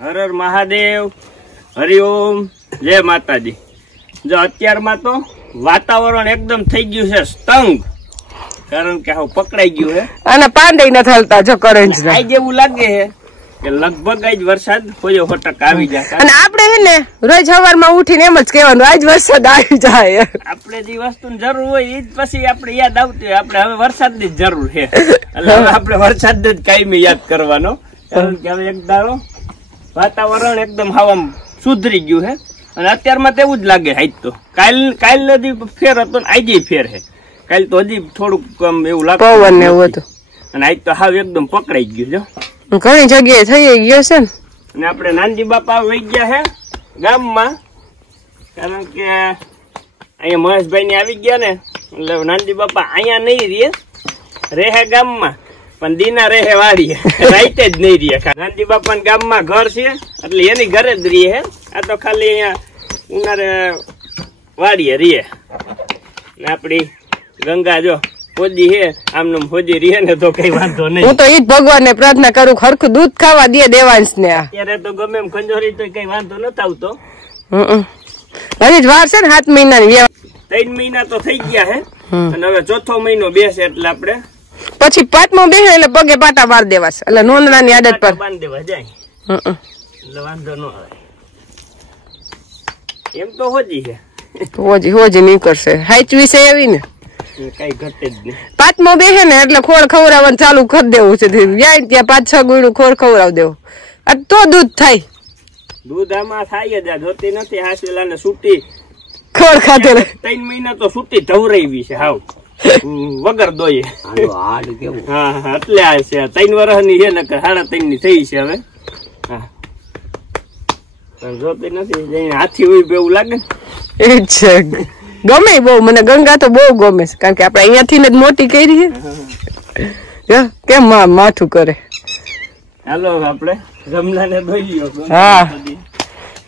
હર હર મહાદેવ, હરિઓમ, જય માતાજી। જો અત્યારમાં તો વાતાવરણ એકદમ થઈ ગયું છે સ્તંગ, કારણ કે હવે પકડાઈ ગયું છે અને પાંડે ન થલતા જો કરંજ આઈ જેવું લાગે છે કે લગભગ આજ વરસાદ હોયો હોટક આવી જાય। અને આપણે હે ને રોજ સવારમાં ઉઠીને એમ જ કહેવાનું આજ વરસાદ આવી જાય। આપણે જે વસ્તુની જરૂર હોય એ જ પછી આપણે યાદ આવતી હોય, આપણે હવે વરસાદની જ જરૂર છે એટલે હવે આપણે વરસાદ જ કાયમી યાદ કરવાનો, કારણ કે હવે એક દાડો વાતાવરણ એકદમ હવામ સુધરી ગયું છે અને અત્યારમાં તો એવું જ લાગે આજ તો કાલ હજી ફેર હતો ને આજે ફેર છે। કાલ તો હજી થોડુંક એવું લાગે પવન ને એવું હતું અને આજ તો હાવ એકદમ પકડાઈ ગયું છે। ઘણી જગ્યાએ થઈ ગયો છે ને। અને આપણે નાનજી બાપા વહી ગયા છે ગામમાં, કારણ કે અહીંયા મહેશભાઈ ને આવી ગયા ને એટલે નાનજી બાપા અહીંયા નહીં રહે ગામમાં, પણ દીના રહે વાડીએ રાઈતે જ નહીં રહે। નાનજી બાપા ગામમાં ઘર છે એટલે એની ઘરે જ રહે, આ તો ખાલી અહીંયા ઉનાળે વાડીએ રહે ને। આપડી ગંગા જો હોજી હે આમને હોજી રહે ને તો કઈ વાંધો નહીં। હું તો ઈ જ ભગવાનને પ્રાર્થના કરું હરખું દૂધ ખાવા દે દેવાંશ ને। અત્યારે તો ગમે એમ ખંજોરી તો કઈ વાંધો નતો આવતો, હજી જ વાર છે ને 7 મહિનાની। 3 મહિના તો થઈ ગયા હે અને હવે 4થો મહિનો બેસે એટલે આપણે પછી 5મો બેસે એટલે પગે પાટા માર દેવાશે, એટલે નોંદણાની આદત પર બાંધી દેવા જાય એટલે વાંધો ન આવે। એમ તો હોજી છે હોજી નહીં કરશે હાચવી છે એવી ને કઈ ઘટે જ નહીં। 5મો બેસે ને એટલે ખોળ ખવડાવવાનું ચાલુ કરી દેવું છે, જાય ત્યાં 5-6 ગુણું ખોળ ખવડાવ દેવું તો દૂધ થાય। દૂધ આમાં થાય જ, જોતી નથી હાસવેલા ને છૂટી ખોળ ખાતે 3 મહિના તો છૂટી ધવરાવી છે હાવ વગર દોયે। હા હા એટલે આ છે 3 વર્ષની છે ને 3.5 ની થઈ છે હવે। હા જોતી નથી હાથી હોય એવું લાગે એ છે ગમે બહુ, મને ગંગા તો બહુ ગમે છે, કારણ કે આપણે અહીંયાથી ને જ મોટી કરી છે કેમ માથું કરે। હાલો આપણે જમનાને દોઈ લ્યો। હા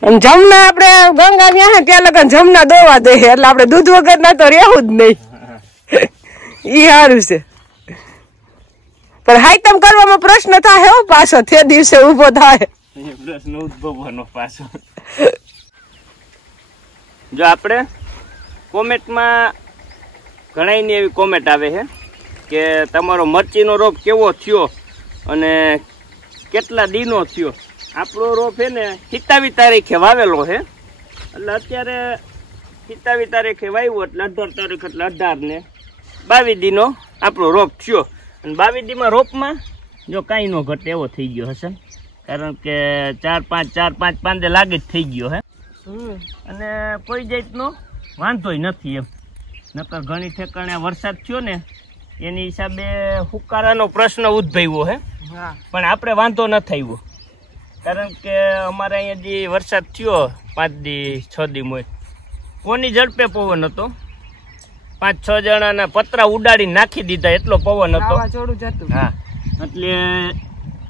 અને જમના આપણે ગંગા ત્યાં ત્યાં લગન જમના દોવા દઈએ એટલે આપણે દૂધ વગર ના તો રહેવું જ નહીં, ઈ સારું છે। પણ હાઈતમ કરવામાં પ્રશ્ન થાય હો પાછો તે દિવસે ઉભો થાય પ્રશ્ન ઉદ્ભવવાનો પાછો। જો આપણે કોમેન્ટમાં ઘણા ની એવી કોમેન્ટ આવે છે કે તમારો મરચીનો રોપ કેવો થયો અને કેટલા દીનો થયો। આપણો રોપ છે ને 27 તારીખે વાવેલો છે, એટલે અત્યારે 27 તારીખે વાવ્યો એટલે 18 તારીખ એટલે 18 ને 22 દીનો આપણો રોપ થયો। અને 22 દીમાં રોપમાં જો કાંઈ ન ઘટે એવો થઈ ગયો હશે, કારણ કે 4-5 પાંદે લાગે જ થઈ ગયો હે અને કોઈ જાતનો વાંધોય નથી એમ। નકર ઘણી ઠેકાણે વરસાદ થયો ને એની હિસાબે હુકારાનો પ્રશ્ન ઉદ્ભવ્યો હે, પણ આપણે વાંધો ન થયો, કારણ કે અમારે અહીંયા જે વરસાદ થયો 5 દી 6 દી મોય કોની ઝડપે પવન હતો, 5-6 જણાના પતરા ઉડાડી નાખી દીધા એટલો પવન હતો। હા એટલે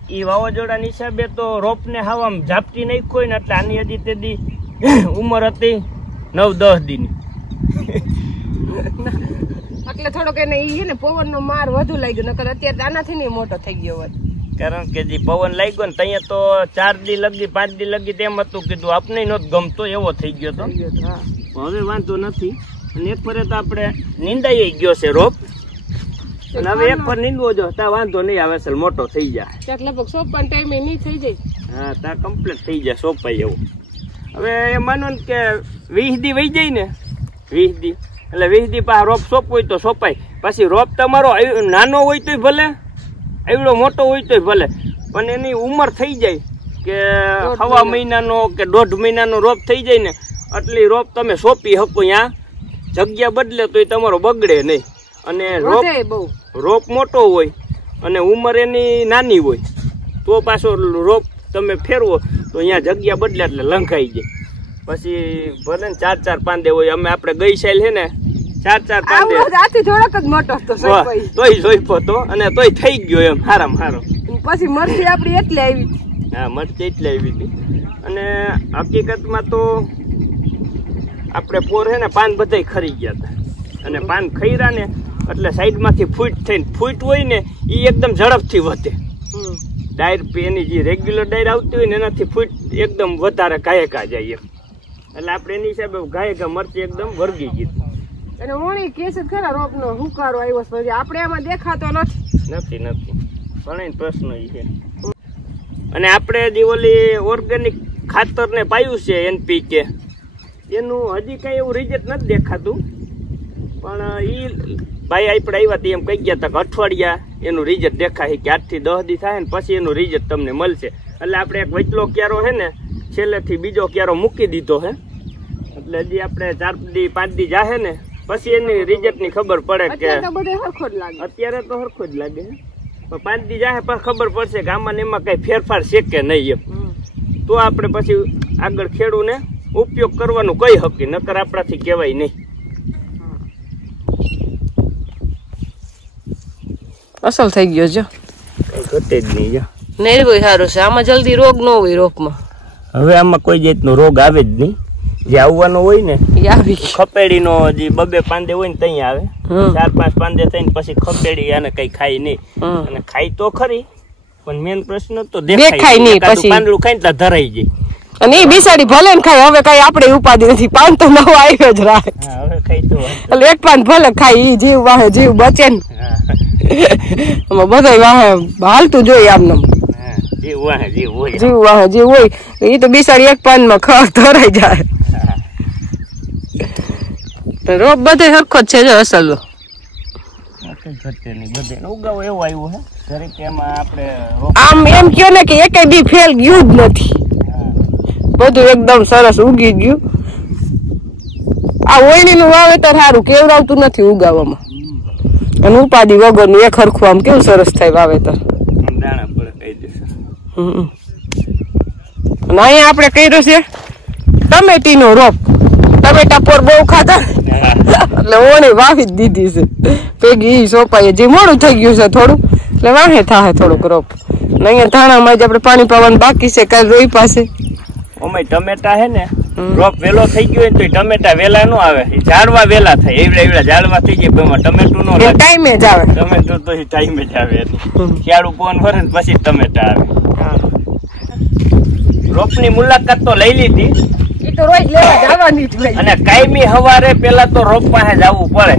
એ વાવાઝોડાના હિસાબે તો રોપને હવામાં ઝાપટી નાખ્યો ને એટલે આની હજી તેદી ઉંમર હતી 9-10 દીની એટલે થોડોક એને ઈ ને પવનનો માર વધુ લાગ્યો, નકર અત્યારે આનાથી નહીં મોટો થઈ ગયો હોત, કારણ કે જે પવન લાગ્યો ને ત્યાં તો 4 દી લગી 5 દી લગી તેમ હતું કીધું આપણે નહોતો ગમતો એવો થઈ ગયો તો। હવે વાંધો નથી અને એક ફરે તો આપણે નીંદાઈ ગયો છે રોપ, અને હવે એક પર નીંદવો જો તા વાંધો નહીં આવે છે, મોટો થઈ જાય ક્યાંક લગભગ સોંપવાનો ટાઈમે નહીં થઈ જાય। હા તા કમ્પ્લીટ થઈ જાય સોંપાય એવું। હવે એ માનો ને કે 20 દી વહી જાય ને 20 દી એટલે 20 દી પાસે રોપ સોંપવો હોય તો સોંપાય, પછી રોપ તમારો નાનો હોય તોય ભલે એવડો મોટો હોય તોય ભલે, પણ એની ઉંમર થઈ જાય કે 1.5 મહિનાનો કે 1.5 મહિનાનો રોપ થઈ જાય ને એટલે રોપ તમે સોંપી શકો, ત્યાં જગ્યા બદલે તો તમારો બગડે નહીં। અને રોપ મોટો હોય અને ઉંમર એની નાની હોય તો પાછો રોપ તમે ફેરવો તો અહીંયા જગ્યા બદલે એટલે લંઘાઈ જાય, પછી ભલે ને 4-4 પાંદે હોય। અમે આપણે ગઈ સાલ છે ને 4-4 પાંદે થોડોક જ મોટો તોય સોંપ્યો તો અને તોય થઈ ગયો એમ હારામ હારો। પછી મરચી આપડી એટલે આવી, હા મરચી એટલે આવી હતી। અને હકીકતમાં તો આપણે પોર છે ને પાન બધાય ખરી ગયા હતા, અને પાન ખઈરા ને એટલે સાઈડમાંથી ફૂટ થઈને ફૂટ હોય ને એ એકદમ ઝડપથી વધે, ડાયર એની જે રેગ્યુલર ડાયર આવતી હોય ને એનાથી ફૂટ એકદમ વધારે ઘાયકા જાય એમ. એટલે આપણે એની હિસાબે ઘાયકા મરચી એકદમ વર્ગી ગઈ. અને ઓણી કેસ ખરા રોપનો હુકારો આવ્યો પછી આપણે એમાં દેખાતો નથી. ઘણા પ્રશ્નો ઈ છે. અને આપણે જે ઓલી ઓર્ગેનિક ખાતર ને પાયું છે NPK, એનું હજી કઈ એવું રિઝલ્ટ નથી દેખાતું. પણ ઈ ભાઈ આપણે આવ્યા એમ કહી ગયા હતા કે અઠવાડિયા એનું રિઝલ્ટ દેખાય કે 8 થી 10 દી થાય ને પછી એનું રિઝલ્ટ તમને મળશે. એટલે આપણે એક વચલો ક્યારો છે ને છેલ્લેથી બીજો ક્યારો મૂકી દીધો હે. એટલે હજી આપણે 4 દી 5 દી જાહે ને પછી એની રિઝલ્ટ ની ખબર પડે કે અત્યારે તો હરખો જ લાગે છે. પણ 5 દી જાહે પછી ખબર પડશે કે આમાં ને એમાં કઈ ફેરફાર છે કે નહીં એમ. તો આપણે પછી આગળ ખેડૂને ઉપયોગ કરવાનું કઈ હકી, નકર આપણાથી કહેવાય નહીં. અસલ થઈ ગયો જો, કઈ ઘટે જ નહીં. જો નેરવું સારું છે, આમાં જલ્દી રોગ ન હોય રોપમાં. હવે આમાં કોઈ જાતનો રોગ આવે જ નહીં. જે આવવાનો હોય ને ખપેડી નો જે 2 પાંદે હોય ને ત્યાં આવે, 4-5 પાંદે થઈને પછી ખપેડી આને કઈ ખાય નહીં. અને ખાય તો ખરી પણ મેન પ્રશ્ન તો દેખાય નહીં. પછી પાંદડું ખાઈને ત્યાં ધરાઈ જાય. અને એ બિસાડી ભલે ને ખાય, હવે કઈ આપણે ઉપાધિ નથી. પાન તો નવો આવ્યો જ રાખે. હવે ખાઈ તો એટલે એક પાન ભલે ખાય, ઈ જીવ વાહે જીવ બચે ને. બધા વાહે હાલતું જોઈએ આમને. જીવ વાહે જીવ હોય એ તો બિસાડી એક પાન માં ધરાઈ જાય. રોપ બધે સરખો જ છે જો અસલ. ઉગાવો એવો આવ્યો હે દરેક એમાં આપણે આમ એમ કયો ને કે એકે દી ફેલ ગયું જ નથી. બધું એકદમ સરસ ઉગી ગયું. આ ઓયણી નું વાવેતર સારું કેવડાવતું નથી ઉગાવવામાં. અને ઉપાડી વગરનું એક હરખું આમ કેવું સરસ થાય વાવેતર. દાણા પડે કહી દેશે. અને અહીંયા આપણે કર્યો છે ટમેટી નો રોપ. ટમેટા પર બહુ ખાતા એટલે ઓણી વાવી જ દીધી છે ભેગી સોપાઈ. જે મોડું થઈ ગયું છે થોડું એટલે વાહે થાય થોડુંક રોપ. અહીંયા ધાણામાં જ આપણે પાણી પાવાનું બાકી છે. કાલ રોઈ પાસે ઓમે ટમેટા હે ને રોપ વેલો થઈ ગયો હોય તો ટમેટા વેલા નો આવે, ઝાડવા વેલા થાય. એવડા ઝાડવા થઈ જાય એમાં ટમેટું નો ટાઈમે જ આવે. ટમેટું તો ટાઈમે જ આવે. શિયાળું પવન ભરે ને પછી ટમેટા આવે. રોપની મુલાકાત તો લઈ લીધી. ઈ તો રોજ લેવા જવાની જ હોય. અને કાયમી હવારે પેલા તો રોપ પાસે જવું પડે.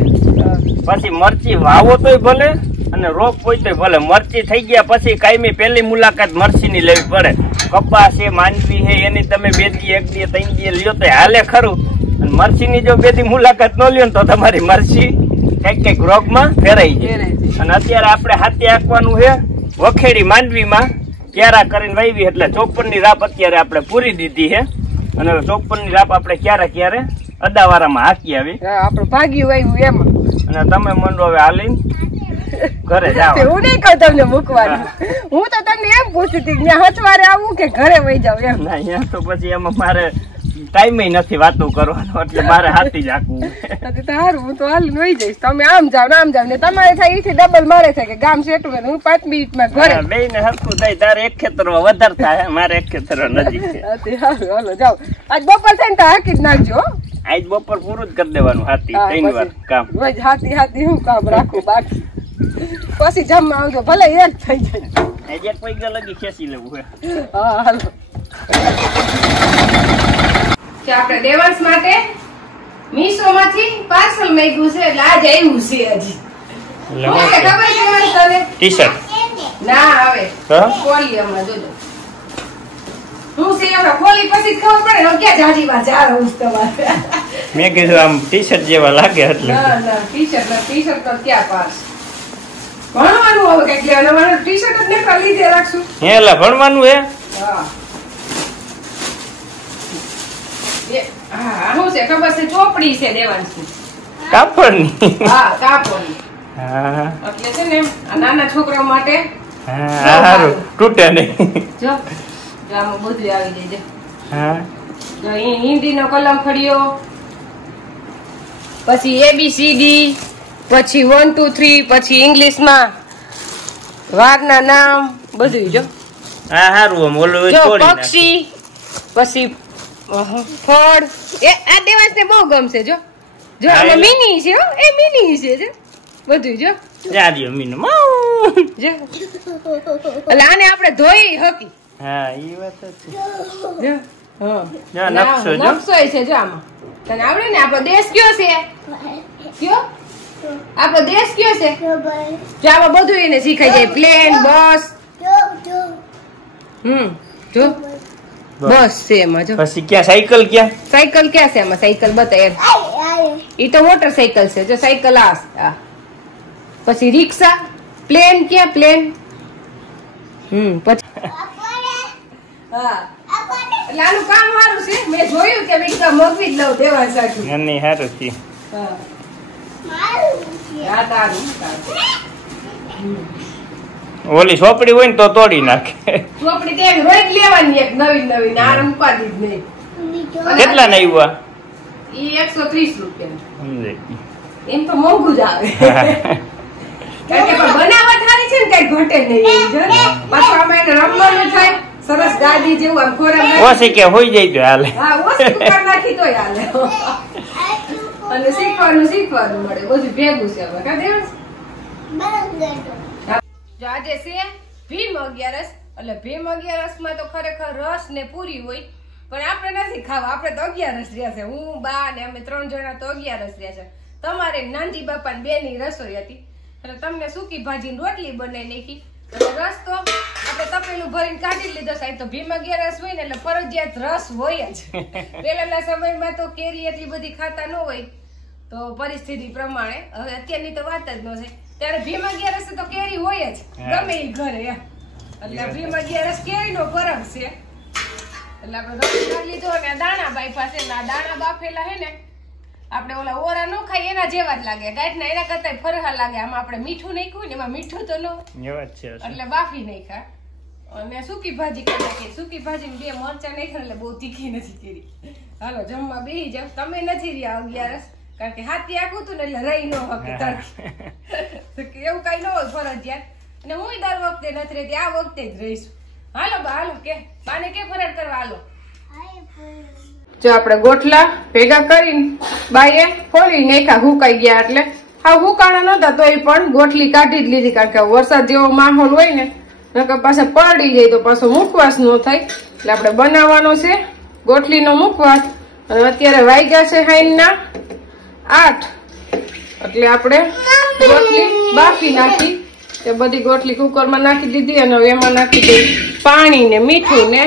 પછી મરચી વાવો તોય ભલે અને રોપ હોય તોય ભલે. મરચી થઈ ગયા પછી કાયમી પહેલી મુલાકાત મરચી ની લેવી પડે. કપાસ છે, માંડવી છે, એની તમે 2 દી 1 દી 3 દી લ્યો તો હાલે ખરું. અને મરચી ની જો 2 દી મુલાકાત ન લ્યો ને તો તમારી મરચી કઈક રોગમાં ફેરાઈ જાય. અને અત્યારે આપણે હાથી આંકવાનું છે વખેડી માંડવીમાં ક્યારા કરીને વાવી. એટલે 54 ની રાપ અત્યારે આપણે પૂરી દીધી છે. અને 54 ની રાપ આપણે ક્યારે અદાવારામાં હાકી આવી. આપણે ભાગી વાવ્યું એમાં. અને તમે મંડો હવે હાલીને ઘરે જાવ. હું નહીં કહું તમને મૂકવાનું. હું તો તમને એમ પૂછતી હતી ત્યાં હચવારે આવું કે ઘરે વહી જાવ એમ. ના અહીંયા તો પછી એમાં મારે ટાઈમ નથી વાતો કરવાનો, એટલે મારે હાથી જ આખવું. સારું, હું તો હાલી વહી જઈશ. તમે આમ જાવ ને તમારે થાય એથી ડબલ મારે થાય કે ગામ સેટું હું 5 મિનિટમાં ઘરે. બે ને હરખું થાય. તારે એક ખેતરમાં વધારે થાય, મારે એક ખેતર નજીક છે. સારું હાલો જાવ. આજ બપોર થાય ને તો હાકી જ નાખજો. આજ બપોર પૂરું જ કરી દેવાનું. હાથી 3 વાર કામ. રોજ હાથી હું કામ રાખું બાકી. પછી જમવા આવજો ભલે એક થઈ જાય. આજે એક પૈસા લગી ખેંચી લેવું છે. હા હાલો. કે આપણે દેવાંશ માટે મીશો માંથી પાર્સલ માંગ્યું છે એટલે આજ આવ્યું છે. હજી ટી-શર્ટ ના આવે ખોલી હમણાં જોજો. હું છે હમણાં ખોલી પછી ખબર પડે ને ક્યાં જાજી વાર જા રહું તમારે. મેં કીધું આમ ટી-શર્ટ જેવા લાગે એટલે. ના ટી-શર્ટ તો ક્યાં પાસ ભણવાનું હવે કઈક લેવાનું. ટી-શર્ટ જ ને લીધે રાખશું. હે એટલે ભણવાનું હે. હા હા શું છે ખબર છે? ચોપડી છે દેવાંશની. કાપડની? હા કાપડની. હા એટલે છે ને આ નાના છોકરાઓ માટે. હા સારું, તૂટે નહીં. જો આમાં બધું આવી જાય. હા જો હિન્દીનો કલમ ખડીયો, પછી ABCD, પછી 1 2 3, પછી ઇંગ્લિશમાં વારના નામ બધું. જો હા સારું. આમ ઓલું જો પક્ષી, પછી ફળ. આ દેવાંશને બહુ ગમશે. જો આમાં મિની છે. એ મિની છે બધું. જો જાજો મીનુ જો એટલે આને આપણે ધોઈ હકી. હા ઈ વાત છે. જો હા જો નકશો જો નકશો છે જો આમાં તને આવડે ને. આપણો દેશ કયો છે? કયો આપણો દેશ કયો છે? જો આમાં બધું એને શીખાઈ જાય. પ્લેન, બસ. જો બસ છે એમાં. જો પછી ક્યાં સાયકલ? ક્યાં સાયકલ ક્યાં છે એમાં? સાયકલ બતાય. ઈ તો મોટર સાયકલ છે. જો સાયકલ આ. પછી રિક્ષા. પ્લેન ક્યાં? પ્લેન. પછી હા એટલે આનું કામ સારું છે. મેં જોયું કે મેં કીધું મગવી જ લઉં દેવા સાચું. નની હારું છે. હા તારું ઓલી સોપડી હોય ને તો તોડી નાખે. ચોપડી તે રોજ લેવાની એક નવી નવી. આને ઉપાડી જ નહીં. કેટલા ના આવ્યા? ઈ 130 રૂપિયા. સમજે એમ તો મોંઘું જ આવે. કારણ કે બનાવટ સારી છે ને કઈ ઘટે નહીં. પાછું આમાં એને રમવાનું થાય. સરસ ગાદી જેવું આમ ખોરાક ઓછી કે હોઈ જાય તો હાલે. હા ઓછી કુકર નાખી તોય હાલે. અને શીખવાનું મળે. બધું ભેગું છે હવે. કા દેવસ? જો આજે છે ભીમ 11. એટલે ભીમ 11 માં તો ખરેખર રસ ને પૂરી હોય, પણ આપણે નથી ખાવા. આપણે તો 11 રહ્યા છે. હું, બા ને અમે 3 જણા તો 11 રહ્યા છે. તમારે નાનજી બાપા ને બેની રસોઈ હતી એટલે તમને સૂકી ભાજી રોટલી બનાવી નાખી. રસ તો આપણે તપેલું ભરીને કાઢી લીધો. સાહેબ તો ભીમ 11 હોય ને એટલે ફરજિયાત રસ હોય જ. પેલાના સમયમાં તો કેરી એટલી બધી ખાતા ન હોય તો પરિસ્થિતિ પ્રમાણે. હવે અત્યારની તો વાત જ ન છે. ત્યારે ભીમ 11 તો કેરી હોય જ ગમે એ ઘરે. એટલે ભીમ 11 કેરીનો પરબ છે. એટલે આપણે રસ કાઢી લીધો અને દાણા બાઈ પાસે. દાણા બાફેલા હે ને આપણે ઓલા ઓરા નો ખાઈ એના જેવા જ લાગે. ગાંઠના એના કરતા ફરહા લાગે. આમાં આપણે મીઠું નાખ્યું ને એમાં મીઠું તો ન એટલે બાફી નાખ્યા. અને સૂકી ભાજી કરી નાખી. સૂકી ભાજી 2 મરચા નાખ્યા એટલે બહુ તીખી નથી કરી. હાલો જમવા બેસી જાવ. તમે નથી રહ્યા 11 કારણ કે હાથી આખું હતું ને એટલે રહી ન હકે તરફ. એવું કઈ ન હોય ફરજિયાત. અને હું દર વખતે નથી રહેતી. આ વખતે જ રહીશું. હાલો બા હાલો કે બાને કે ફરાળ કરવા હાલો. જો આપણે ગોઠલા ભેગા કરીને બાઈએ ફોલી નાખ્યા. હુકાઈ ગયા એટલે હા હુકાણા નતા તોય પણ ગોઠલી કાઢી જ લીધી. કારણ કે વરસાદ જેવો માહોલ હોય ને નકર પાછા પડી જાય તો પાછો મુખવાસ ન થાય. એટલે આપણે બનાવવાનો છે ગોઠલીનો મુખવાસ. અને અત્યારે વાગ્યા છે 8. એટલે આપણે ગોઠલી બાફી નાખી. એ બધી ગોઠલી કુકરમાં નાખી દીધી અને એમાં નાખી દઈ પાણી ને મીઠું ને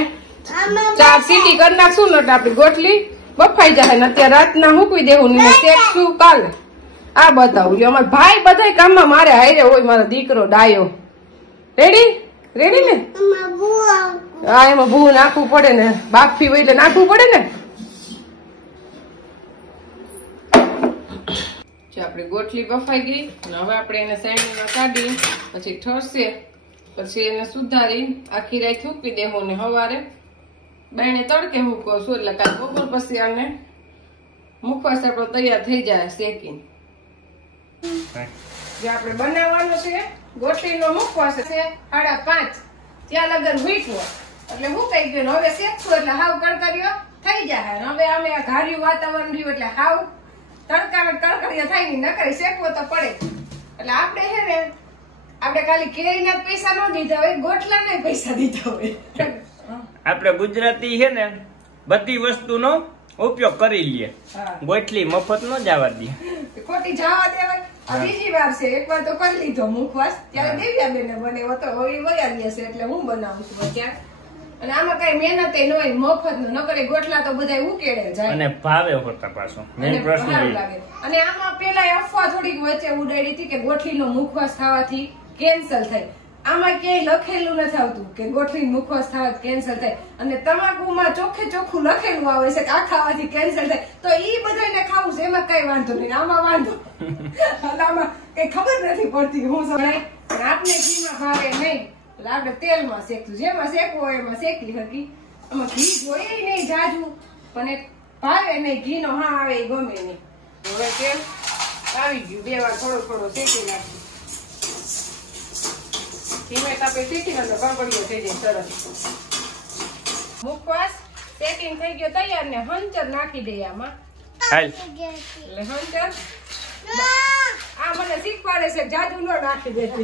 4 સીટી કરી નાખશું ને એટલે આપડી ગોઠલી બફાઈ જાય. ને અત્યારે રાતના મૂકવી દેવું ને શેકશું કાલે. આ બતાવું જો અમારા ભાઈ બધા કામમાં મારે હારે હોય. મારો દીકરો ડાયો. રેડી ને? હા એમાં ભૂ નાખવું પડે ને. બાફી હોય એટલે નાખવું પડે ને. આપડી ગોઠલી બફાઈ ગઈ. હવે આપણે એને સાઈડમાં કાઢી પછી ઠરશે પછી એને સુધારી આખી રાત થૂકી દેવું ને સવારે બાયણે તડકે મૂકો છું એટલે કાલ બપોર પછી આને મુખવાસ આપણો તૈયાર થઈ જાય શેકીને. જે આપણે બનાવવાનો છે ગોઠલીનો મુખવાસ છે 5:30 ત્યાં લગન મૂકવો એટલે મુકાઈ ગયો. હવે શેકશું એટલે હાવ કડકડીઓ થઈ જાય. હવે અમે આ ઘાર્યું વાતાવરણ રહ્યું એટલે હાવ કડકડીઓ થાય નહીં. નકરી શેકવો તો પડે. એટલે આપણે છે ને આપણે ખાલી કેરીના પૈસા ન દીધા હોય ગોઠલાના પૈસા દીધા હોય. આપણે ગુજરાતી છે ને બધી વસ્તુનો ઉપયોગ કરી લઈએ. ગોઠલી મફત નો જવા દે. ખોટી જવા દેવાય. આ બીજી વાર છે. એકવાર તો કરી લીધો મુખવાસ ત્યારે દેવ્યાબેને બનાવ્યો તો હવે વયા છે એટલે હું બનાવું છું અત્યારે. અને આમાં કઈ મહેનત ન હોય મફત નું. નકરે ગોઠલા તો બધા ઉકેડે જાય અને ભાવે હોતા પાછો મેન પ્રશ્ન લાગે. અને આમાં પેલા અફવા થોડીક વચ્ચે ઉડાડી હતી કે ગોઠલીનો મુખવાસ થવાથી કેન્સલ થાય. આમાં ક્યાંય લખેલું નથી આવતું કે ગોઠલી મુખવાસ થવાથી કેન્સલ થાય. અને તમાકુમાં ચોખ્ખે ચોખ્ખું લખેલું આવે છે કે આ ખાવાથી કેન્સલ થાય. તો ઈ બધાને ખાવું છે એમાં કઈ વાંધો નહીં. આમાં વાંધો આમાં કઈ ખબર નથી પડતી. હું સમજાય આપને ઘીમાં ભાવે નહીં એટલે આપણે તેલમાં શેકશું. જેમાં શેકવું હોય એમાં શેકી શકી. આમાં ઘી જોઈએ નહીં જાજુ પણ એક ભાવે નહીં. ઘી નો હા આવે એ ગમે નહીં. હવે તેલ આવી ગયું. 2 વાર થોડો શેકી નાખ્યું. ધીમે તાપે શેકી નાખો કડકડીઓ થઈ જાય સરસ. મુખવાસ શેકીને થઈ ગયો તૈયાર ને હંચર નાખી દઈએ આમાં. એટલે હંચર આ મને શીખવાડે છે જાદુ નો નાખી દે. હવે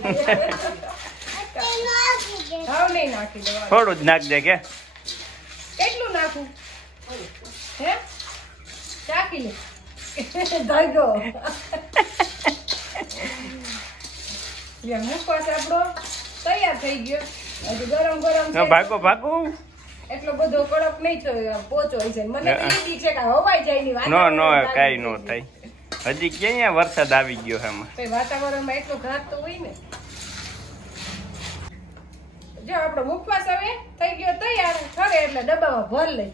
નહીં નાખી દે. થોડું જ નાખજે કે કેટલું નાખું હે ચાખી લે ભાગો મુખવાસ આપણો તૈયાર થઈ ગયો. હજી ગરમ ગરમ છે. ભાગો ભાગો એટલો બધો કડક નહીં થયો પોચો હોય છે. મને તો ઈ છે કે હવાઈ જાય ની વાત. નો કાઈ નો થાય. હજી ક્યાં વરસાદ આવી ગયો એમાં. વાતાવરણમાં એટલો ઘાત તો હોય ને. જો આપણો મુખવાસ હવે થઈ ગયો તૈયાર. ઠરે એટલે ડબ્બામાં ભર લઈ.